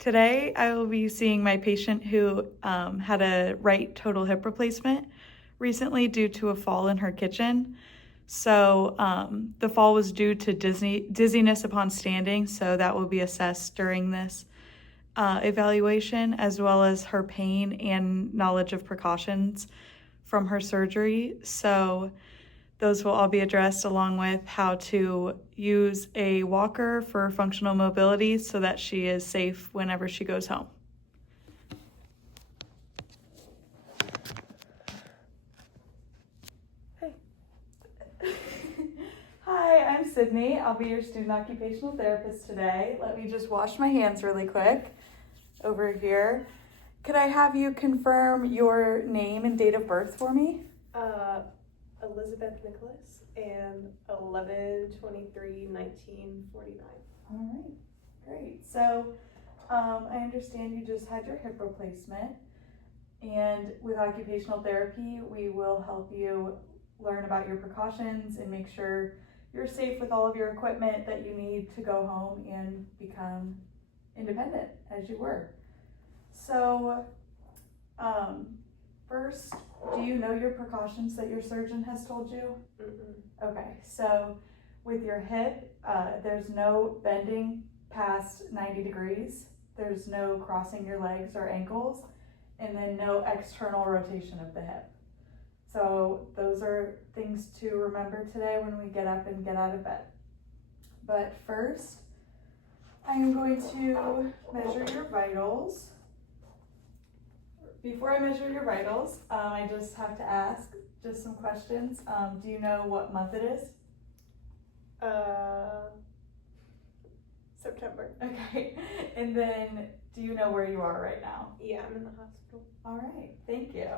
Today I will be seeing my patient who had a right total hip replacement recently due to a fall in her kitchen. So the fall was due to dizziness upon standing, so that will be assessed during this evaluation, as well as her pain and knowledge of precautions from her surgery. So those will all be addressed, along with how to use a walker for functional mobility so that she is safe whenever she goes home. Hey. Hi, I'm Sydney. I'll be your student occupational therapist today. Let me just wash my hands really quick over here. Could I have you confirm your name and date of birth for me? Elizabeth Nicholas, and 11/23/1949. All right, great. So I understand you just had your hip replacement, and with occupational therapy, we will help you learn about your precautions and make sure you're safe with all of your equipment that you need to go home and become independent as you were. So first, do you know your precautions that your surgeon has told you? Okay, so with your hip, there's no bending past 90 degrees. There's no crossing your legs or ankles, and then no external rotation of the hip. So those are things to remember today when we get up and get out of bed. But first, I am going to measure your vitals. Before I measure your vitals, I just have to ask just some questions. Do you know what month it is? September. Okay. And then, do you know where you are right now? Yeah, I'm in the hospital. All right. Thank you.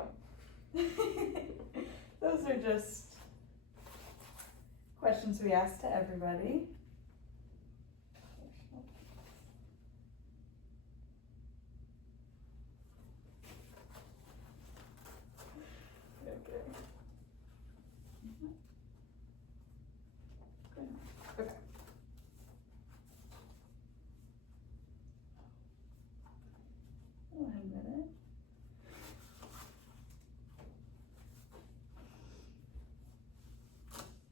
Those are just questions we ask to everybody. Okay. 1 minute.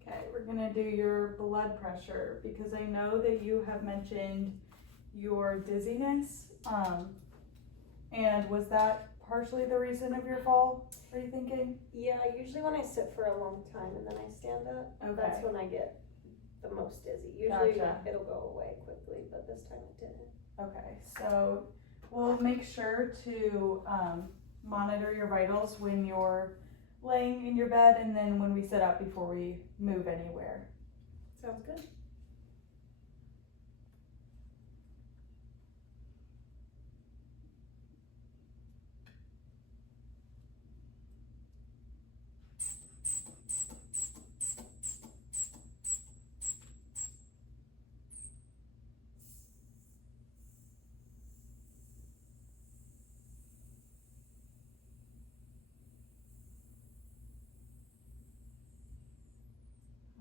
Okay, we're gonna do your blood pressure because I know that you have mentioned your dizziness. And was that partially the reason of your fall, are you thinking? Yeah, usually when I sit for a long time and then I stand up, that's when I get the most dizzy. Usually it'll go away quickly, but this time it didn't. Okay, so we'll make sure to monitor your vitals when you're laying in your bed and then when we sit up before we move anywhere. Sounds good.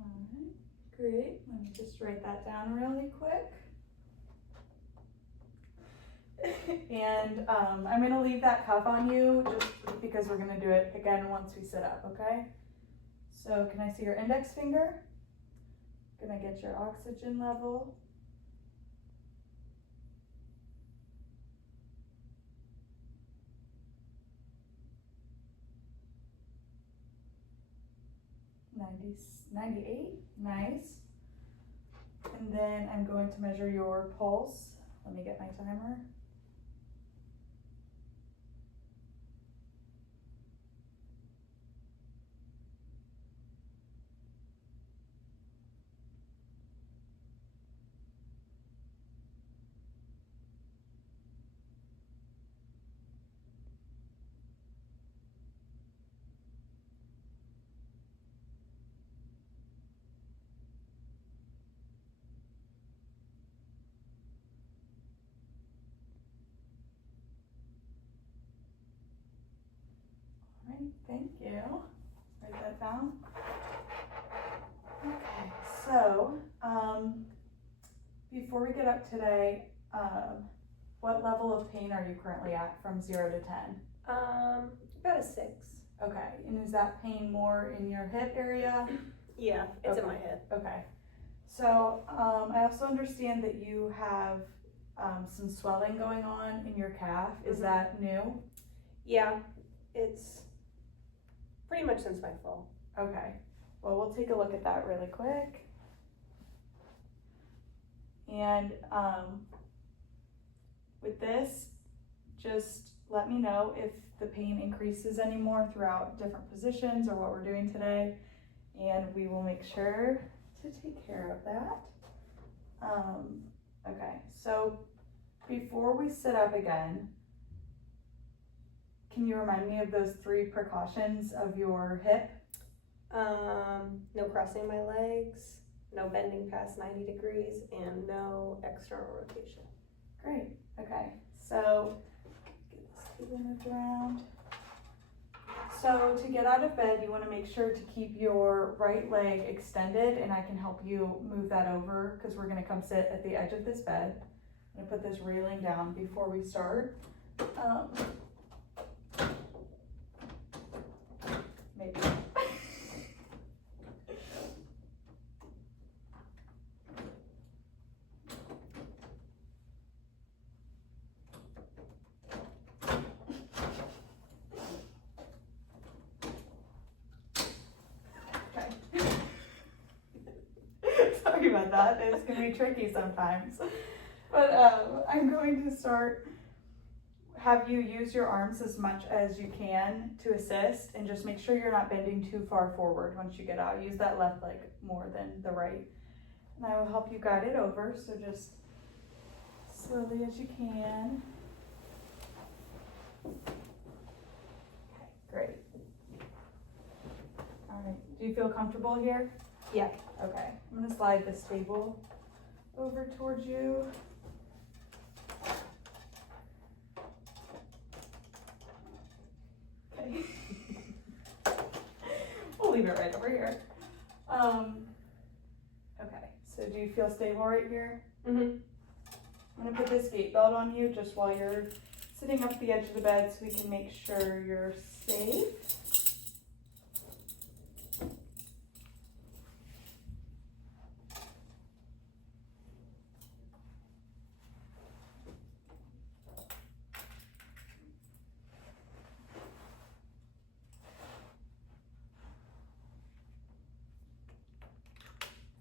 Alright, great. Let me just write that down really quick. And I'm gonna leave that cuff on you just because we're gonna do it again once we sit up, okay? So can I see your index finger? Gonna get your oxygen level. Ninety 98, nice. And then I'm going to measure your pulse. Let me get my timer. All right, thank you. Write that down. Okay, so before we get up today, What level of pain are you currently at from 0 to 10? About a 6. Okay, and is that pain more in your hip area? Yeah, it's in Okay. my head. Okay. So I also understand that you have some swelling going on in your calf. Is Mhm. that new? Yeah, it's pretty much since my fall. Okay. Well, we'll take a look at that really quick. And with this, just let me know if the pain increases anymore throughout different positions or what we're doing today, and we will make sure to take care of that. Okay, so before we sit up again, can you remind me of those 3 precautions of your hip? No crossing my legs, no bending past 90 degrees, and no external rotation. Great, okay, so get this table moved around. So to get out of bed, you want to make sure to keep your right leg extended, and I can help you move that over because we're going to come sit at the edge of this bed. I'm going to put this railing down before we start. Maybe. Sorry about that, it's gonna be tricky sometimes. But I'm going to start, have you use your arms as much as you can to assist, and just make sure you're not bending too far forward once you get out. Use that left leg more than the right. And I will help you guide it over, so just slowly as you can. Okay, great. All right, do you feel comfortable here? Yeah. Okay, I'm gonna slide this table over towards you. Okay. We'll leave it right over here. Okay, so do you feel stable right here? Mm-hmm. I'm gonna put this gait belt on you just while you're sitting up the edge of the bed so we can make sure you're safe.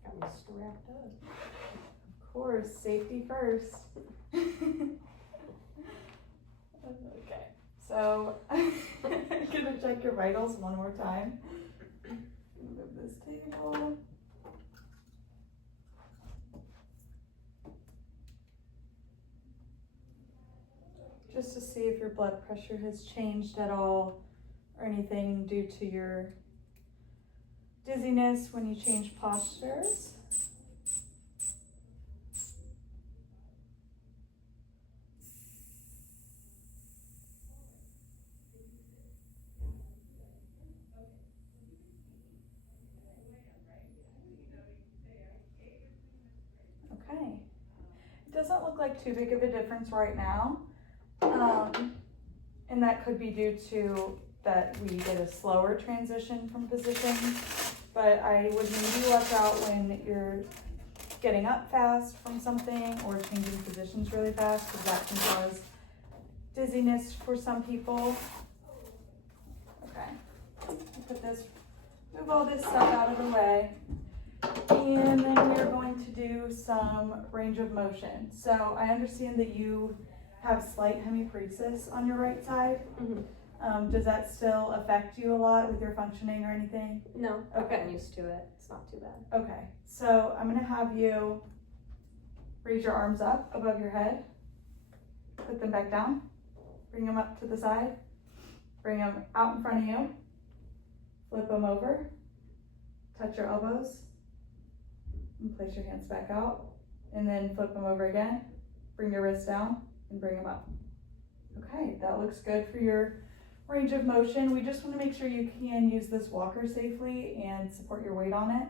Got me strapped up. Of course, safety first. Okay, so I'm gonna check your vitals one more time. Move this table. Just to see if your blood pressure has changed at all or anything due to your dizziness when you change postures. Okay. It doesn't look like too big of a difference right now. And that could be due to that we did a slower transition from position, but I would maybe watch out when you're getting up fast from something or changing positions really fast, because that can cause dizziness for some people. Okay, put this, move all this stuff out of the way. And then we're going to do some range of motion. So I understand that you have slight hemiparesis on your right side. Mm-hmm. Does that still affect you a lot with your functioning or anything? No, I've Okay. gotten used to it. It's not too bad. Okay, so I'm gonna have you raise your arms up above your head, put them back down, bring them up to the side, bring them out in front of you, flip them over, touch your elbows, and place your hands back out, and then flip them over again, bring your wrists down, and bring them up. Okay, that looks good for your range of motion. We just want to make sure you can use this walker safely and support your weight on it.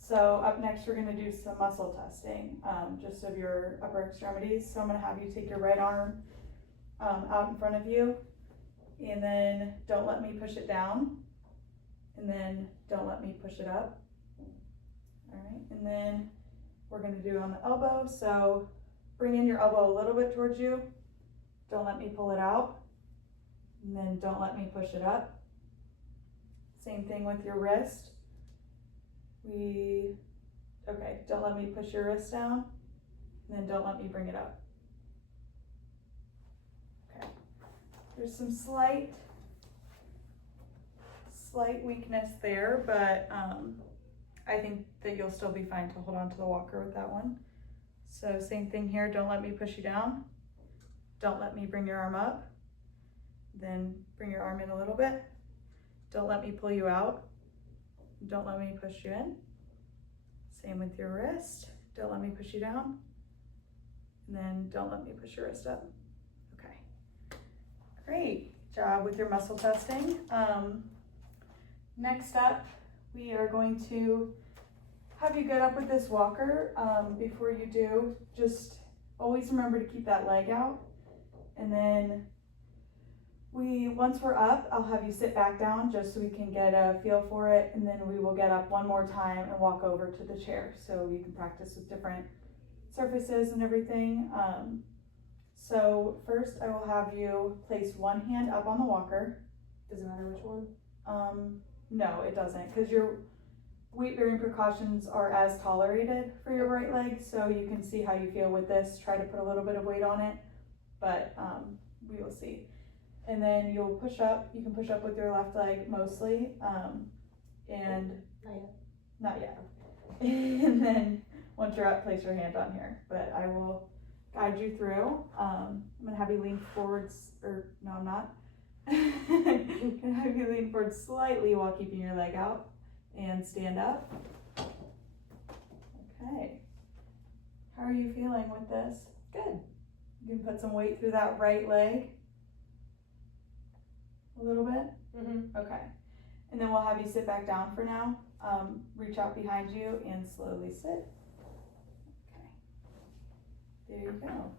So up next, we're gonna do some muscle testing, just of your upper extremities. So I'm gonna have you take your right arm out in front of you, and then don't let me push it down, and then don't let me push it up. All right, and then we're gonna do on the elbow. So bring in your elbow a little bit towards you. Don't let me pull it out, and then don't let me push it up. Same thing with your wrist. Okay, don't let me push your wrist down, and then don't let me bring it up. Okay, there's some slight weakness there, but I think that you'll still be fine to hold on to the walker with that one. So same thing here, don't let me push you down, don't let me bring your arm up, then bring your arm in a little bit, don't let me pull you out, don't let me push you in. Same with your wrist, don't let me push you down, and then don't let me push your wrist up. Okay, great job with your muscle testing. Next up, we are going to have you get up with this walker. Before you do, just always remember to keep that leg out, and then once we're up, I'll have you sit back down just so we can get a feel for it, and then we will get up one more time and walk over to the chair so you can practice with different surfaces and everything. So first I will have you place one hand up on the walker. Does it matter which one? No, it doesn't, because your weight bearing precautions are as tolerated for your right leg, so you can see how you feel with this. Try to put a little bit of weight on it, but we will see. And then you'll push up. You can push up with your left leg mostly, and not yet. And then once you're up, place your hand on here. But I will guide you through. I'm gonna have you lean forwards, or no, I'm not. I'm gonna have you lean forward slightly while keeping your leg out, and stand up. Okay. How are you feeling with this? Good. You can put some weight through that right leg. A little bit? Mm-hmm. Okay. And then we'll have you sit back down for now. Reach out behind you and slowly sit. Okay. There you go.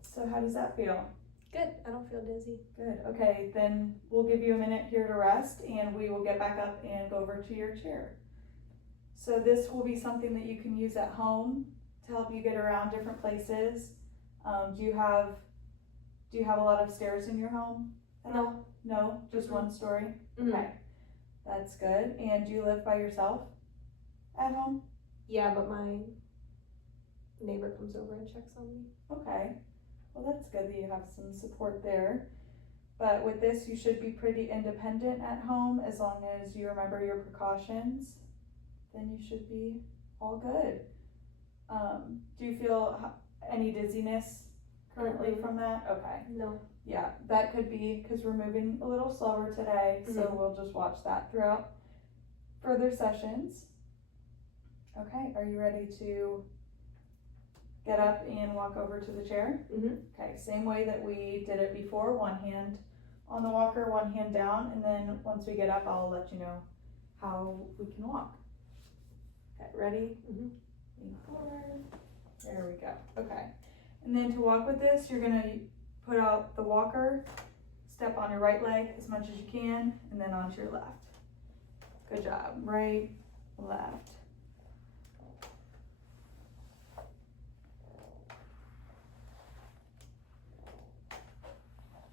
So how does that feel? Good. I don't feel dizzy. Good. Okay, then we'll give you a minute here to rest, and we will get back up and go over to your chair. So this will be something that you can use at home to help you get around different places. Do you have a lot of stairs in your home? No. No, just one story? Mm-hmm. Okay, that's good. And do you live by yourself at home? Yeah, but my neighbor comes over and checks on me. Okay, well that's good that you have some support there. But with this, you should be pretty independent at home as long as you remember your precautions. Then you should be all good. Do you feel any dizziness currently from that? Okay. No. Yeah, that could be because we're moving a little slower today, so we'll just watch that throughout further sessions. Okay, are you ready to get up and walk over to the chair? Mm-hmm. Okay, same way that we did it before, one hand on the walker, one hand down, and then once we get up, I'll let you know how we can walk. Okay, ready? Mm-hmm. Lean forward. There we go. Okay, and then to walk with this, you're gonna put out the walker, step on your right leg as much as you can, and then onto your left. Good job. Right, left.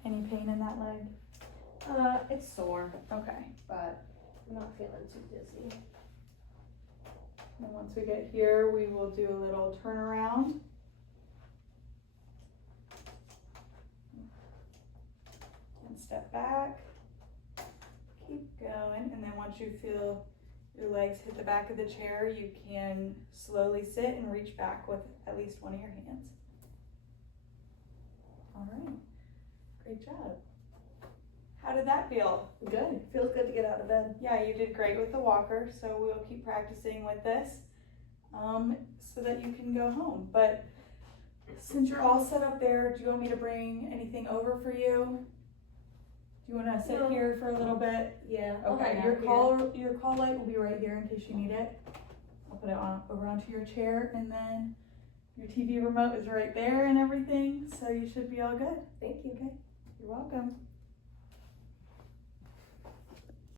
Any pain in that leg? It's sore, Okay. but I'm not feeling too dizzy. And once we get here, we will do a little turnaround. And step back. Keep going. And then once you feel your legs hit the back of the chair, you can slowly sit and reach back with at least one of your hands. All right. Great job. How did that feel? Good. Feels good to get out of bed. Yeah, you did great with the walker, so we'll keep practicing with this so that you can go home. But since you're all set up there, do you want me to bring anything over for you? Do you want to sit here for a little bit? Yeah. Okay, your call light will be right here in case you need it. I'll put it over onto your chair, and then your TV remote is right there and everything, so you should be all good. Thank you. Okay, you're welcome.